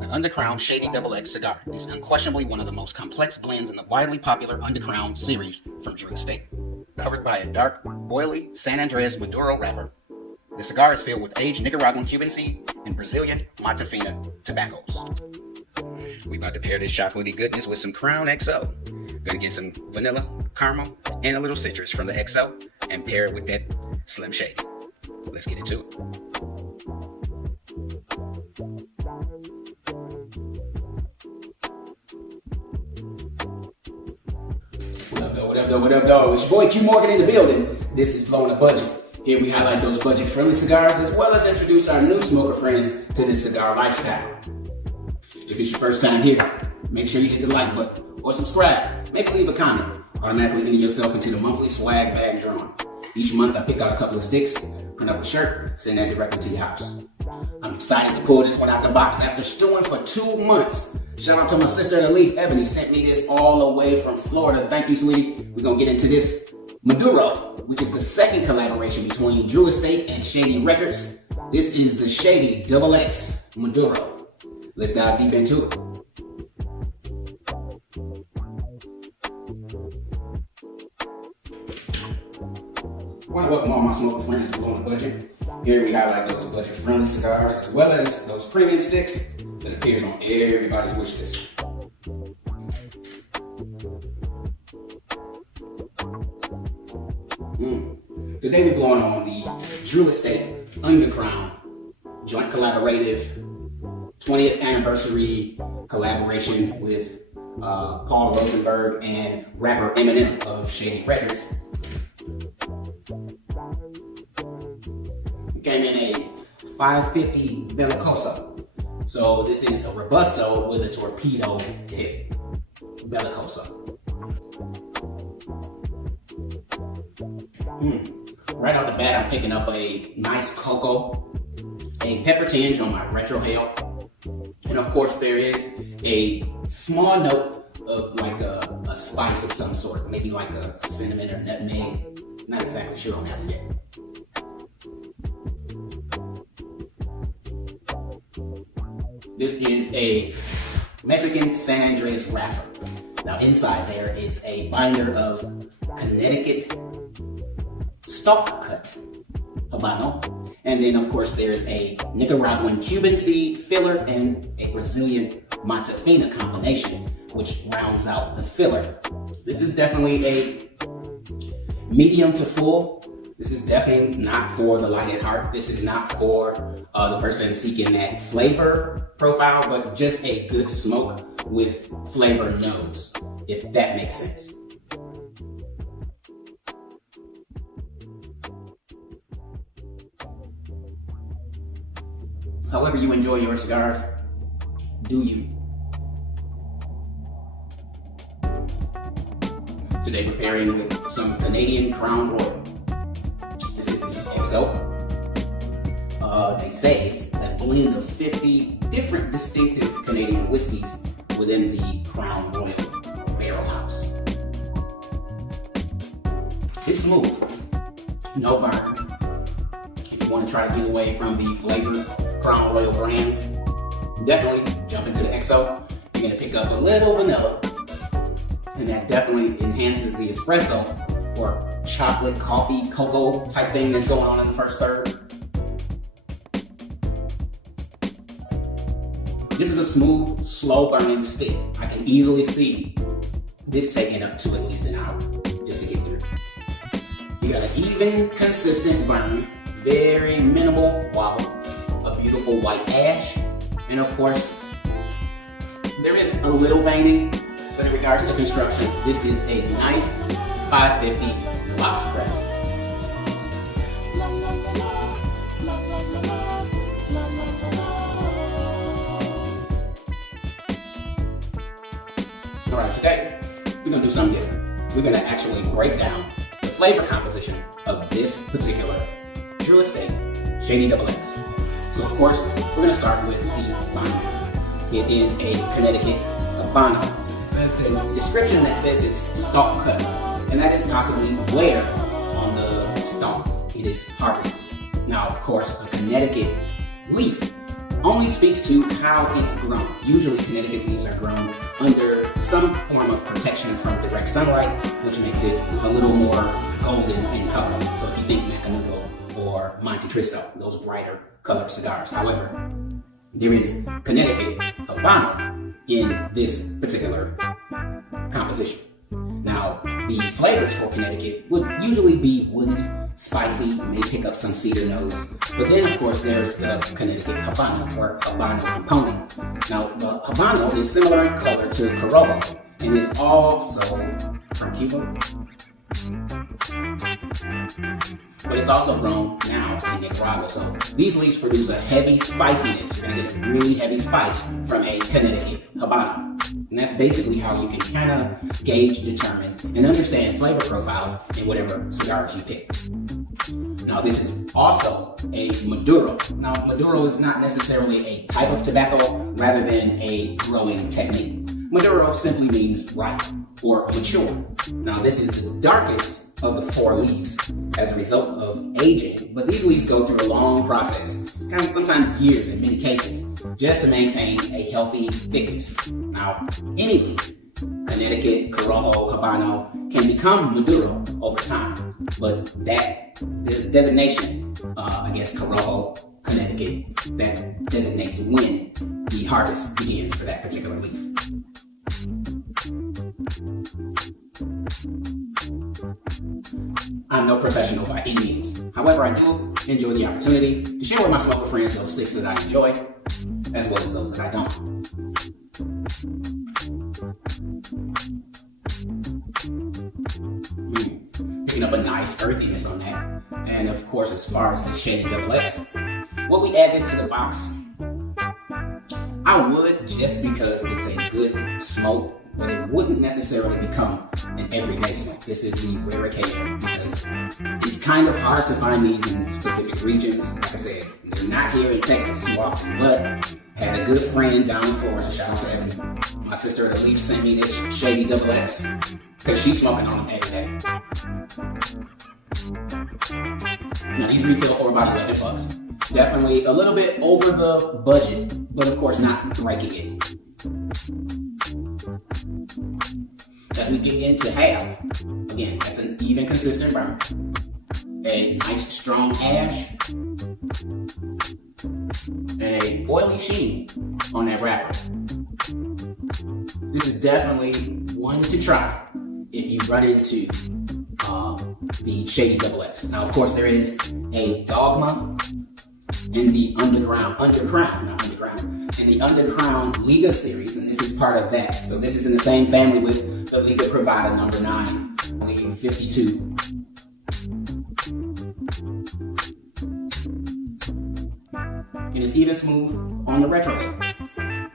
The Undercrown Shady XX cigar is unquestionably one of the most complex blends in the widely popular Undercrown series from Drew Estate. Covered by a dark, oily San Andres Maduro wrapper, the cigar is filled with aged Nicaraguan Cuban seed and Brazilian Mata Fina tobaccos. We about to pair this chocolatey goodness with some Crown XO. Gonna get some vanilla, caramel, and a little citrus from the XO and pair it with that Slim Shady. Let's get into it. What up, dog? It's your boy Q Morgan in the building. This is Blowing the Budget. Here we highlight those budget-friendly cigars as well as introduce our new smoker friends to this cigar lifestyle. If it's your first time here, make sure you hit the like button or subscribe. Maybe leave a comment. Automatically enter yourself into the monthly swag bag drawing. Each month I pick out a couple of sticks, print up a shirt, send that directly to your house. I'm excited to pull this one out the box after stewing for 2 months. Shout out to my sister in the leaf, Ebony, sent me this all the way from Florida. Thank you, sweetie. We're gonna get into this Maduro, which is the second collaboration between Drew Estate and Shady Records. This is the Shady XX Maduro. Let's dive deep into it. I want to welcome all my smoker friends to Blowing the Budget. Here we highlight those budget-friendly cigars as well as those premium sticks that appears on everybody's wish list. Today we're blowing on the Drew Estate Undercrown joint collaborative 20th anniversary collaboration with Paul Rosenberg and rapper Eminem of Shady Records. It came in a 550 Bellicoso. So this is a Robusto with a torpedo tip. Bellicoso. Right off the bat, I'm picking up a nice cocoa, a pepper tinge on my Retrhale, and of course there is a small note of like a spice of some sort, maybe like a cinnamon or nutmeg. Not exactly sure on that one yet. This is a Mexican San Andres wrapper. Now inside there, it's a binder of Connecticut stalk cut Habano. And then of course there's a Nicaraguan Cuban seed filler and a Brazilian Mata Fina combination, which rounds out the filler. This is definitely a medium to full. This is definitely not for the light at heart. This is not for the person seeking that flavor profile, but just a good smoke with flavor notes, if that makes sense. However you enjoy your cigars, do you. Today we're pairing with some Canadian Crown Royal. This is the XO. They say it's a blend of 50 different distinctive Canadian whiskeys within the Crown Royal barrel house. It's smooth, no burn. If you want to try to get away from the flavor Crown Royal brands, definitely jump into the XO. You're going to pick up a little vanilla, and that definitely enhances the espresso or chocolate, coffee, cocoa type thing that's going on in the first third. This is a smooth, slow burning stick. I can easily see this taking up to at least an hour just to get through. You got an even, consistent burn, very minimal wobble, a beautiful white ash, and of course, there is a little veining, but in regards to construction, this is a nice 550 box press. Alright, today, we're going to do something different. We're going to actually break down the flavor composition of this particular Drew Estate Shady XX. So of course, we're going to start with the binder. It is a Connecticut Habano. There's a description that says it's stalk cut, and that is possibly where on the stalk it is harvested. Now, of course, a Connecticut leaf only speaks to how it's grown. Usually Connecticut leaves are grown under some form of protection from direct sunlight, which makes it a little more golden in color. So if you think Macanudo or Monte Cristo, those brighter colored cigars. However, there is Connecticut Habano in this particular composition. Now, the flavors for Connecticut would usually be woody, spicy, you may pick up some cedar notes. But then, of course, there's the Connecticut Habano or Habano component. Now, the Habano is similar in color to Corojo and is also from Cuba. But it's also grown now in Nicaragua. So these leaves produce a heavy spiciness. You're gonna get a really heavy spice from a Connecticut Habano. And that's basically how you can kind of gauge, determine, and understand flavor profiles in whatever cigars you pick. Now this is also a Maduro. Now Maduro is not necessarily a type of tobacco rather than a growing technique. Maduro simply means ripe or mature. Now this is the darkest of the four leaves as a result of aging, but these leaves go through a long process, kind of sometimes years in many cases, just to maintain a healthy thickness. Now, any leaf, Connecticut, Corojo, Habano, can become Maduro over time, but that designation, Corojo, Connecticut, that designates when the harvest begins for that particular leaf. I'm no professional by any means. However, I do enjoy the opportunity to share with my smoker friends those sticks that I enjoy, as well as those that I don't. Picking up a nice earthiness on that. And of course, as far as the Shady XX, will we add this to the box? I would, just because it's a good smoke, but it wouldn't necessarily become an everyday smoke. This is the rare occasion because it's kind of hard to find these in specific regions. Like I said, they're not here in Texas too often, but had a good friend down in Florida, shout out to Evan. My sister at the Leaf sent me this Shady XX because she's smoking on them every day. Now these retail for about $11. Definitely a little bit over the budget, but of course not breaking it. As we get into half, again, that's an even, consistent burn. A nice strong ash, and a oily sheen on that wrapper. This is definitely one to try if you run into the Shady XX. Now, of course, there is a Dogma and the Undercrown, and the Undercrown Liga series, and this is part of that. So this is in the same family with the Liga Privada number 9, Liga 52. It is even smooth on the Retrhale.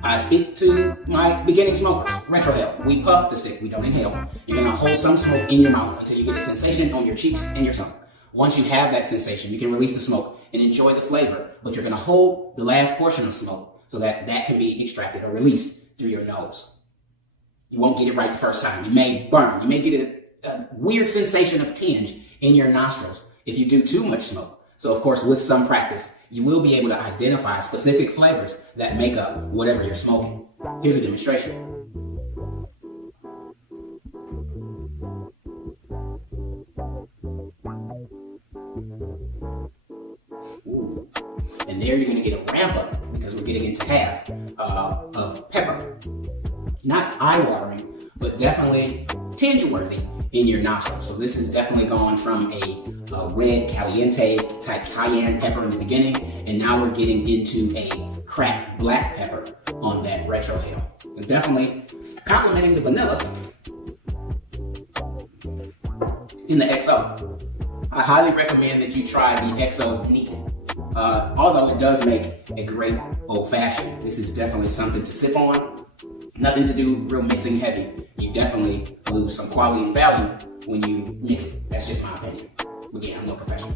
I speak to my beginning smokers. Retrhale, we puff the stick, we don't inhale. You're gonna hold some smoke in your mouth until you get a sensation on your cheeks and your tongue. Once you have that sensation, you can release the smoke and enjoy the flavor, but you're gonna hold the last portion of smoke so that that can be extracted or released through your nose. You won't get it right the first time. You may burn. You may get a weird sensation of tinge in your nostrils if you do too much smoke. So of course, with some practice, you will be able to identify specific flavors that make up whatever you're smoking. Here's a demonstration. Ooh. And there you're going to get a ramp up because we're getting into half of pepper. Not eye-watering, but definitely tinge-worthy in your nostrils. So this is definitely gone from a red caliente type cayenne pepper in the beginning, and now we're getting into a cracked black pepper on that Retrhale. And definitely complementing the vanilla in the XO. I highly recommend that you try the XO neat. Although it does make a great old-fashioned, this is definitely something to sip on. Nothing to do real mixing heavy. You definitely lose some quality and value when you mix it. That's just my opinion. Again, I'm no professional.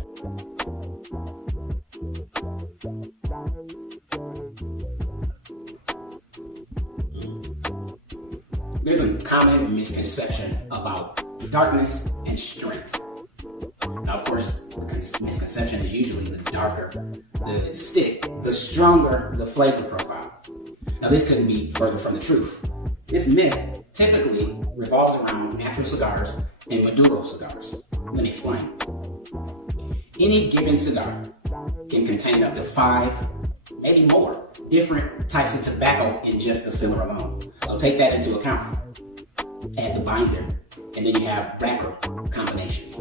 There's a common misconception about darkness and strength. Now, of course, misconception is usually the darker the stick, the stronger the flavor profile. Now this couldn't be further from the truth. This myth typically revolves around natural cigars and Maduro cigars. Let me explain. Any given cigar can contain up to 5, maybe more, different types of tobacco in just the filler alone. So take that into account. Add the binder, and then you have wrapper combinations.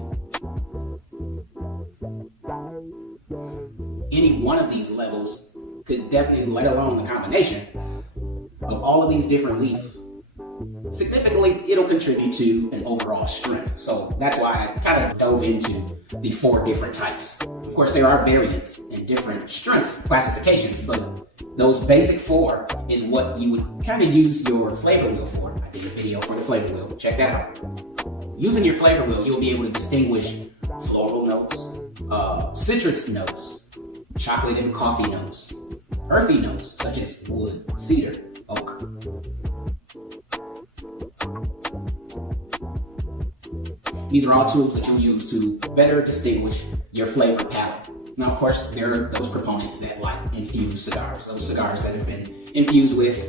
Any one of these levels could definitely, let alone the combination of all of these different leaves, significantly, it'll contribute to an overall strength. So that's why I kind of dove into the 4 different types. Of course, there are variants and different strength classifications, but those basic 4 is what you would kind of use your flavor wheel for. I did a video for the flavor wheel. Check that out. Using your flavor wheel, you'll be able to distinguish floral notes, citrus notes, chocolate and coffee notes, earthy notes such as wood, cedar, oak. These are all tools that you'll use to better distinguish your flavor palette. Now, of course, there are those proponents that like infused cigars, those cigars that have been infused with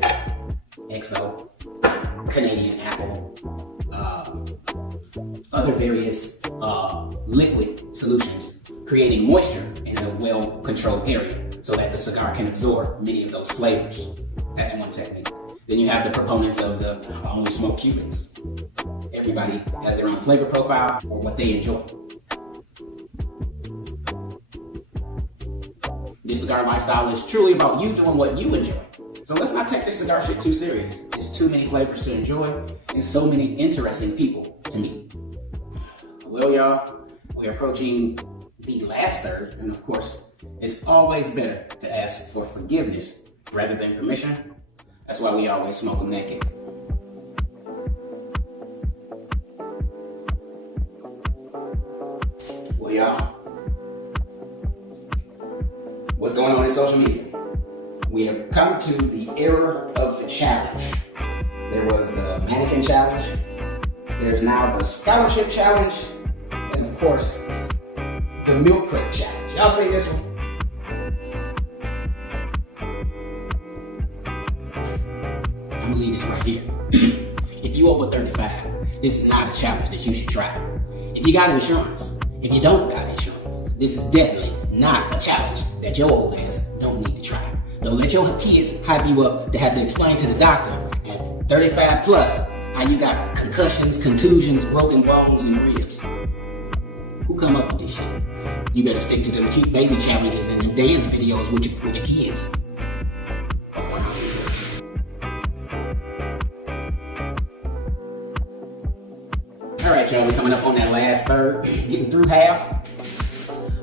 XO, Canadian apple, other various liquid solutions, creating moisture in a well-controlled area so that the cigar can absorb many of those flavors. That's one technique. Then you have the proponents of the only smoke Cubans. Everybody has their own flavor profile or what they enjoy. This cigar lifestyle is truly about you doing what you enjoy. So let's not take this cigar shit too serious. There's too many flavors to enjoy and so many interesting people to meet. Well, y'all, we're approaching the last third, and of course, it's always better to ask for forgiveness rather than permission. That's why we always smoke them naked. Well, y'all, what's going on in social media? We have come to the era of the challenge. There was the mannequin challenge. There's now the scholarship challenge. And of course, the milk crate challenge. Y'all see this one? I'm gonna leave this right here. If you over 35, this is not a challenge that you should try. If you got insurance, if you don't got insurance, this is definitely not a challenge that your old ass don't need to try. Don't let your kids hype you up to have to explain to the doctor at 35 plus how you got concussions, contusions, broken bones, and ribs. Who come up with this shit? You better stick to them cute baby challenges and them dance videos with your kids. Alright, y'all, we're coming up on that last third, getting through half.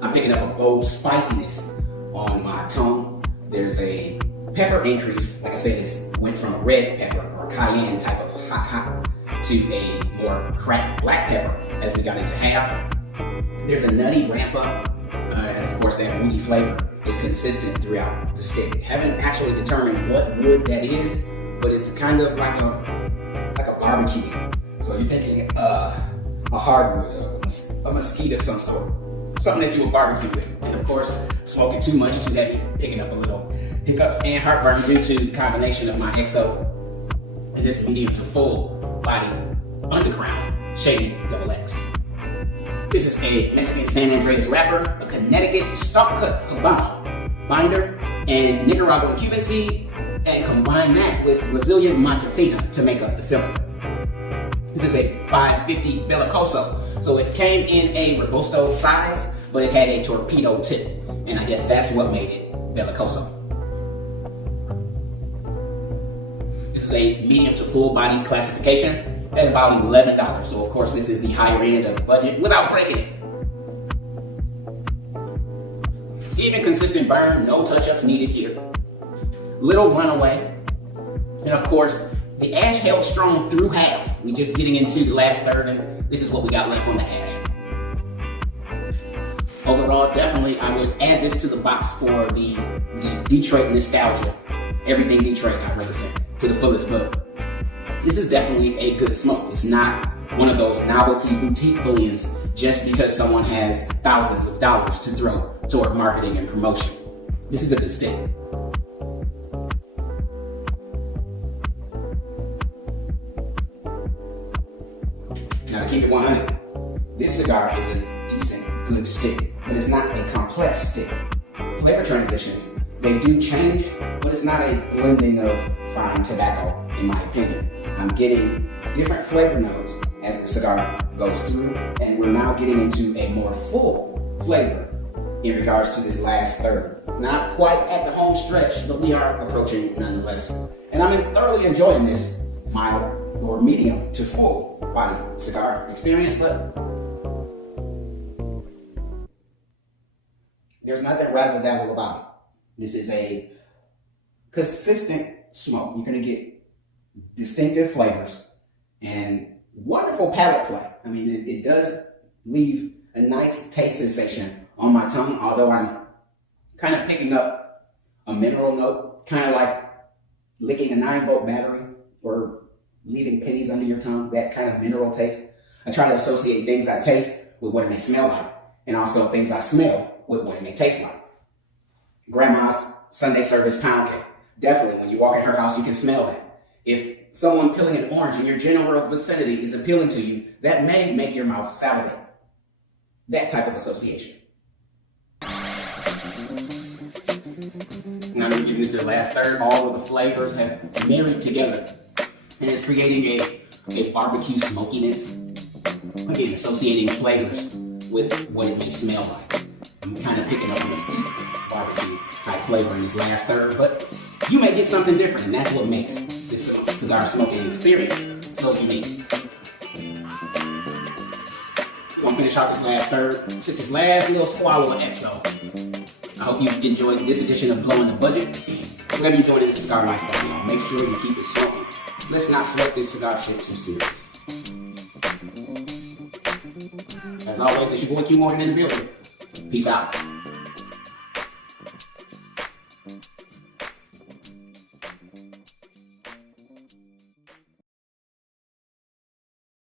I'm picking up a bold spiciness on my tongue. There's a pepper increase. Like I said, this went from a red pepper or cayenne type of hot to a more cracked black pepper as we got into half. There's a nutty ramp up, and of course that woody flavor is consistent throughout the stick. Haven't actually determined what wood that is, but it's kind of like a barbecue. So you're thinking a hardwood, a mesquite of some sort. Something that you would barbecue with. And of course, smoking too much, too heavy, picking up a little hiccups and heartburn due to the combination of my XO and this medium to full body Undercrown Shady XX. This is a Mexican San Andreas wrapper, a Connecticut stalk cut Habano binder, and Nicaraguan Cuban seed, and combine that with Brazilian Montefina to make up the filler. This is a 550 Bellicoso. So it came in a Robusto size, but it had a torpedo tip. And I guess that's what made it Bellicoso. This is a medium to full body classification at about $11. So of course this is the higher end of the budget without breaking it. Even consistent burn, no touch-ups needed here. Little runaway. And of course, the ash held strong through half. We just getting into the last third, and this is what we got left on the ash. Overall, definitely, I would add this to the box for the just Detroit nostalgia. Everything Detroit I represent to the fullest, but this is definitely a good smoke. It's not one of those novelty boutique bullions just because someone has thousands of dollars to throw toward marketing and promotion. This is a good stick. Now to keep it 100, this cigar is a decent, good stick, but it's not a complex stick. Flavor transitions, they do change, but it's not a blending of fine tobacco, in my opinion. I'm getting different flavor notes as the cigar goes through, and we're now getting into a more full flavor in regards to this last third. Not quite at the home stretch, but we are approaching nonetheless. And I'm thoroughly enjoying this mild or medium to full body cigar experience, but there's nothing razzle dazzle about it. This is a consistent smoke. You're gonna get distinctive flavors and wonderful palate play. I mean, it does leave a nice taste sensation on my tongue, although I'm kind of picking up a mineral note, kind of like licking a 9-volt battery or leaving pennies under your tongue, that kind of mineral taste. I try to associate things I taste with what it may smell like, and also things I smell with what it may taste like. Grandma's Sunday service pound cake. Definitely, when you walk in her house, you can smell that. If someone peeling an orange in your general vicinity is appealing to you, that may make your mouth salivate. That type of association. Now I'm going to get into the last third. All of the flavors have married together, and it's creating a barbecue smokiness. Again, associating flavors with what it may smell like. I'm kind of picking up on the steak barbecue type flavor in this last third, but you may get something different, and that's what makes this cigar smoking experience so unique. We're gonna finish out this last third, sip this last little swallow of XO. I hope you enjoyed this edition of Blowing the Budget. Whatever you're doing in the cigar lifestyle, y'all, make sure you keep it smoking. Let's not sweat this cigar shit too serious. As always, it's your boy Q Morgan in the building. Peace out.